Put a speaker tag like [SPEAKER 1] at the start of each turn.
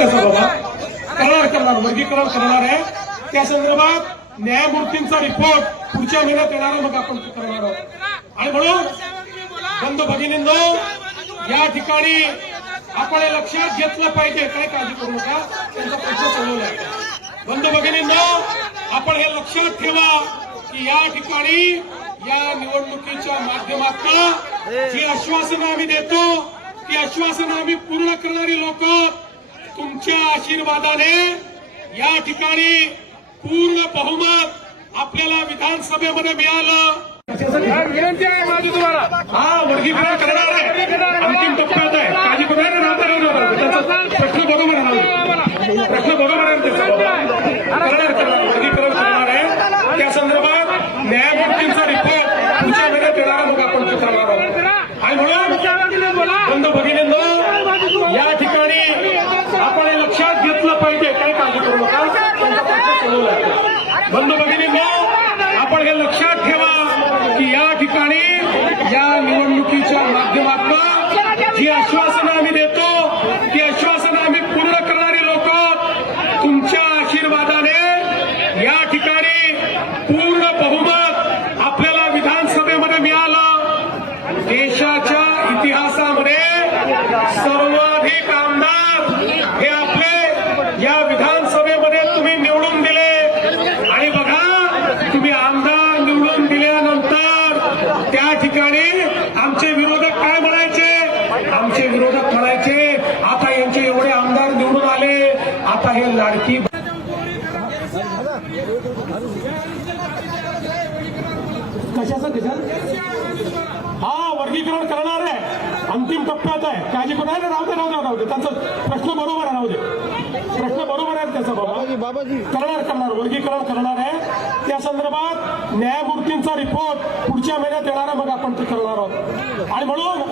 [SPEAKER 1] त्याचा बाबा करार करणार वर्गीकरण करणार आहे. त्या संदर्भात न्यायमूर्तींचा रिपोर्ट पुढच्या महिन्यात येणार मग आपण करणार आहोत. आणि म्हणून बंधू भगिनींनो या ठिकाणी आपण हे लक्षात घेतलं पाहिजे. काय काळजी करू नका. त्यांचा प्रश्न सोडवला आहे. बंधू भगिनींनो आपण हे लक्षात ठेवा की या ठिकाणी या निवडणुकीच्या माध्यमातून जी आश्वासनं आम्ही देतो ती आश्वासनं आम्ही पूर्ण करणारी तुमच्या आशीर्वादाने या ठिकाणी पूर्ण बहुमत आपल्याला विधानसभेमध्ये मिळालं.
[SPEAKER 2] विनंती आहे माझी तुम्हाला.
[SPEAKER 1] हा वर्गीकरण करणार आहे. अंतिम टप्प्यात आहे. काळजी करू प्रश्न बरोबर. प्रश्न बरोबर आहे त्याचा. करणार करणार वर्गीकरण करणार आहे. त्या संदर्भात न्यायमूर्तींचा रिपोर्ट पुढच्या महिन्यात येणार आहे, मग आपण ते करणार आहोत आणि म्हणून
[SPEAKER 2] बोला.
[SPEAKER 1] बंधू भगिनींनो या ठिकाणी आपण हे लक्षात घेतलं पाहिजे काय काळजी करू नका त्यांचा प्रश्न सोडवला आहे. बंधू भगिनींनो आपण हे लक्षात ठेवा की या ठिकाणी या निवडणुकीच्या माध्यमातून जी आश्वासनं आम्ही देतो ती आश्वासनं आम्ही पूर्ण करणारी लोक तुमच्या आशीर्वादाने या ठिकाणी पूर्ण बहुमत आपल्याला विधानसभेमध्ये मिळालं. देशाच्या इतिहासामध्ये सर्वाधिक आमदार हे आपले या विधानसभेमध्ये तुम्ही निवडून दिले. आणि बघा तुम्ही आमदार निवडून दिल्यानंतर त्या ठिकाणी कशाचं त्याच्यात हा वर्गीकरण करणार आहे. अंतिम टप्प्यात आहे. काळजी नाही राहू दे राहू दे राहू दे. त्याचा प्रश्न बरोबर आहे राहू दे. प्रश्न बरोबर आहे त्याचा बाबा.
[SPEAKER 3] बाबाजी
[SPEAKER 1] करणार करणार. वर्गीकरण करणार आहे. त्या संदर्भात न्यायमूर्तींचा रिपोर्ट पुढच्या महिन्यात येणार आहे. मग आपण ते करणार आहोत. आणि म्हणून